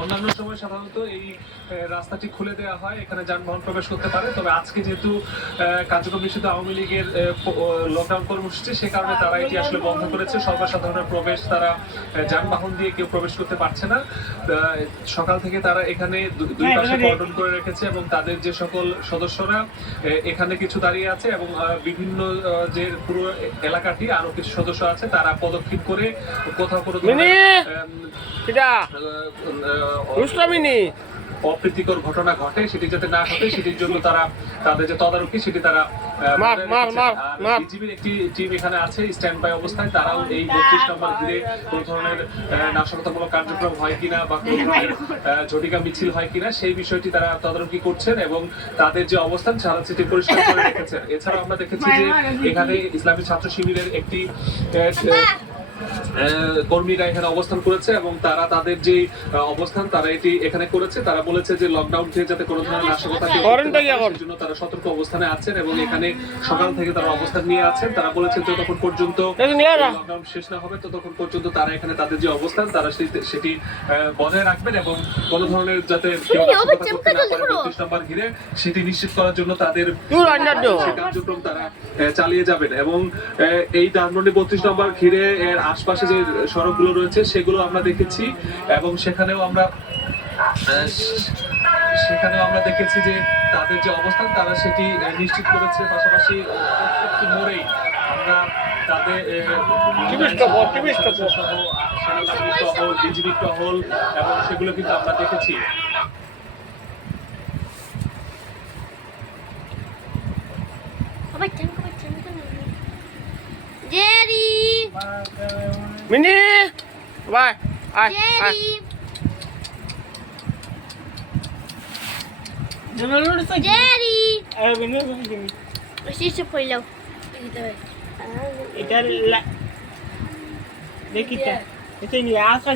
অন্যান্য সময় সাধারণত এই রাস্তাটি খুলে দেওয়া হয়, এখানে যানবাহন প্রবেশ করতে পারে। তবে আজকে যেহেতু কার্যক্রম নিষিদ্ধ আওয়ামী লীগের লকডাউন কর্মসূচি, সে কারণে তারা এটি আসলে বন্ধ করেছে। সর্বসাধারণের প্রবেশ তারা যানবাহন দিয়ে কেউ প্রবেশ করতে পারছে না। সকাল থেকে তারা এখানে দুই পাশে কর্ডন করে রেখেছে এবং তাদের যে সকল সদস্যরা এখানে কিছু দাঁড়িয়ে আছে এবং বিভিন্ন যে পুরো এলাকাটি আরো কিছু সদস্য আছে তারা পদক্ষেপ করে কোথাও কোনো অপ্রীতিকর ঘটনা ঘটে সেটি যাতে না ঘটে সেটির জন্য তারা তাদের যে তদারকি সেটি তারা বিজিবির একটি টিম এখানে আছে স্ট্যান্ড বাই অবস্থায়। তারাও এই 32 নম্বর ঘিরে কোনো ধরনের নাশকতামূলক কার্যক্রম হয় কিনা বা কোনো ধরনের ঝটিকা মিছিল হয় কিনা সেই বিষয়টি তারা তদারকি করছেন এবং তাদের যে অবস্থান সারা সিটি পরিষ্কার করে রেখেছেন। এছাড়াও আমরা দেখেছি যে এখানে ইসলামী ছাত্র শিবিরের একটি কর্মীরা এখানে অবস্থান করেছে এবং তারা তাদের যে অবস্থান তারা এটি এখানে করেছে। তারা বলেছে যে লকডাউন থেকে যাতে কোনো ধরনের নাশকতা জন্য তারা সতর্ক অবস্থানে আছেন এবং এখানে সকাল থেকে তারা অবস্থান নিয়ে আছেন। তারা বলেছেন যতক্ষণ পর্যন্ত লকডাউন শেষ না হবে ততক্ষণ পর্যন্ত তারা এখানে তাদের যে অবস্থান তারা সেটি বজায় রাখবেন এবং কোনো ধরনের যাতে নাম্বার ঘিরে সেটি নিশ্চিত করার জন্য তাদের কার্যক্রম তারা চালিয়ে যাবেন এবং এই ধানমন্ডি 32 নম্বর ঘিরে এর আশপাশে যে সড়কগুলো রয়েছে সেগুলো আমরা দেখেছি এবং সেখানেও আমরা দেখেছি যে তাদের যে অবস্থান তারা সেটি নিশ্চিত করেছে। পাশাপাশি প্রত্যেকটি মোড়েই আমরা তাদের বিজিবি টহল এবং সেগুলো কিন্তু আমরা দেখেছি। Mini, bye. Jerry. Jerry. Sisi pulaw. Ito, dekita. Ito yung asa,